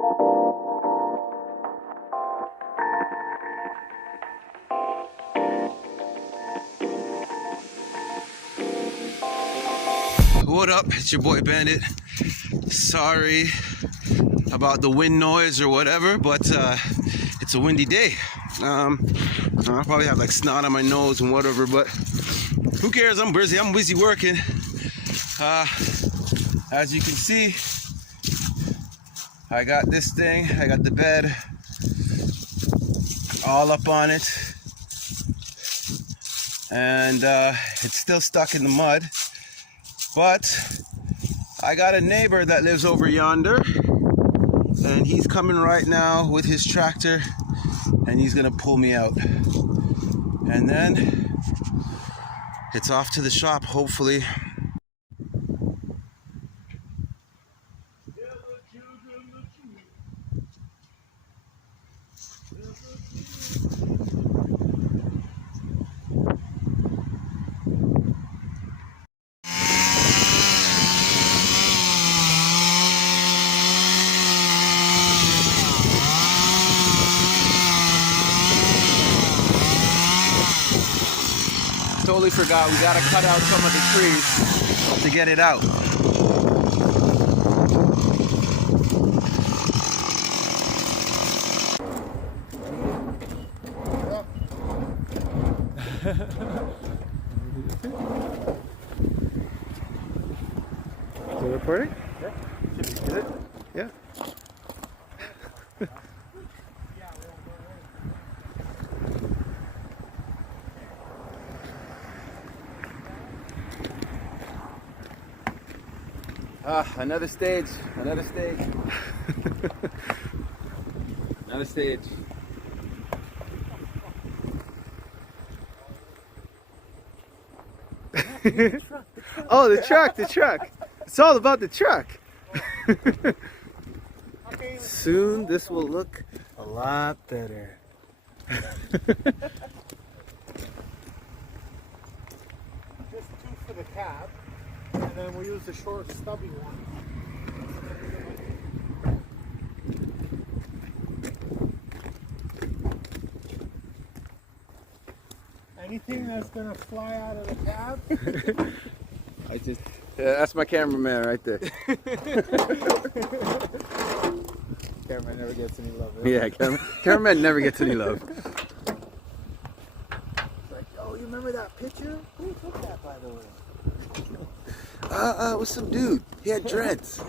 What up? It's your boy Bandit. Sorry about the wind noise or whatever, but it's a windy day. I'll probably have like snot on my nose and whatever, but who cares? I'm busy working. As you can see, I got this thing, I got the bed all up on it, and it's still stuck in the mud. But I got a neighbor that lives over yonder, and he's coming right now with his tractor, and he's gonna pull me out. And then it's off to the shop, hopefully. Totally forgot, we gotta cut out some of the trees to get it out. Is it recording? Yeah. Is it? Yeah. Another stage, another stage. Another stage. Oh, the truck. It's all about the truck. Soon this will look a lot better. Just 2 for the cab, and then we'll use the short stubby one. Anything that's gonna fly out of the cab? Yeah, that's my cameraman right there. Cameraman never gets any love. Yeah, cameraman never gets any love. It's like, oh, you remember that picture? Who took that, by the way? It was some dude. He had dreads.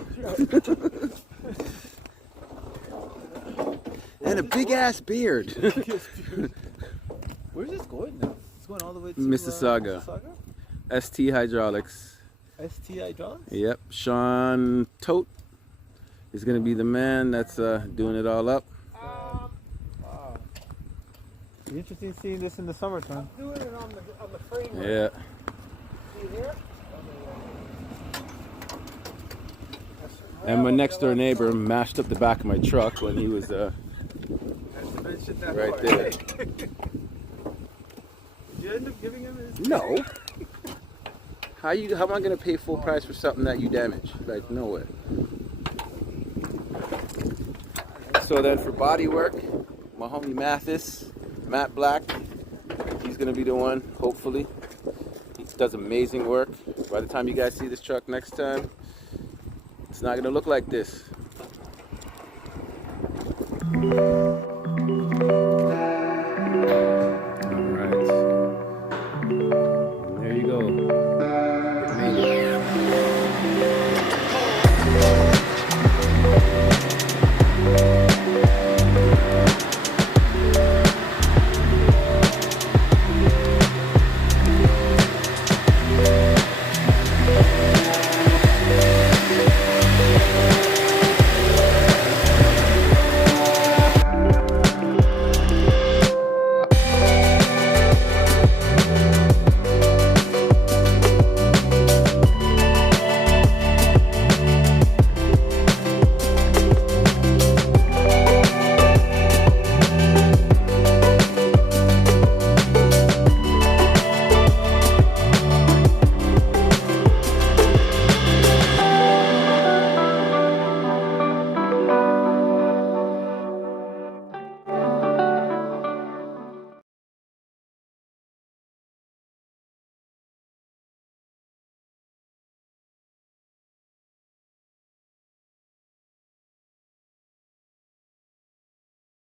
And a big ass beard. Where's this going now? It's going all the way to Mississauga. ST Hydraulics. ST Hydraulics? Yep. Sean Tote is going to be the man that's doing it all up. Wow. Be interesting seeing this in the summertime. I'm doing it on the frame. Yeah. See here? And my next door neighbor mashed up the back of my truck when he was right there. Did you end up giving him his? No. How am I gonna pay full price for something that you damage? Like, no way. So then for body work, my homie Matt Black, he's gonna be the one, hopefully. He does amazing work. By the time you guys see this truck next time, it's not gonna look like this.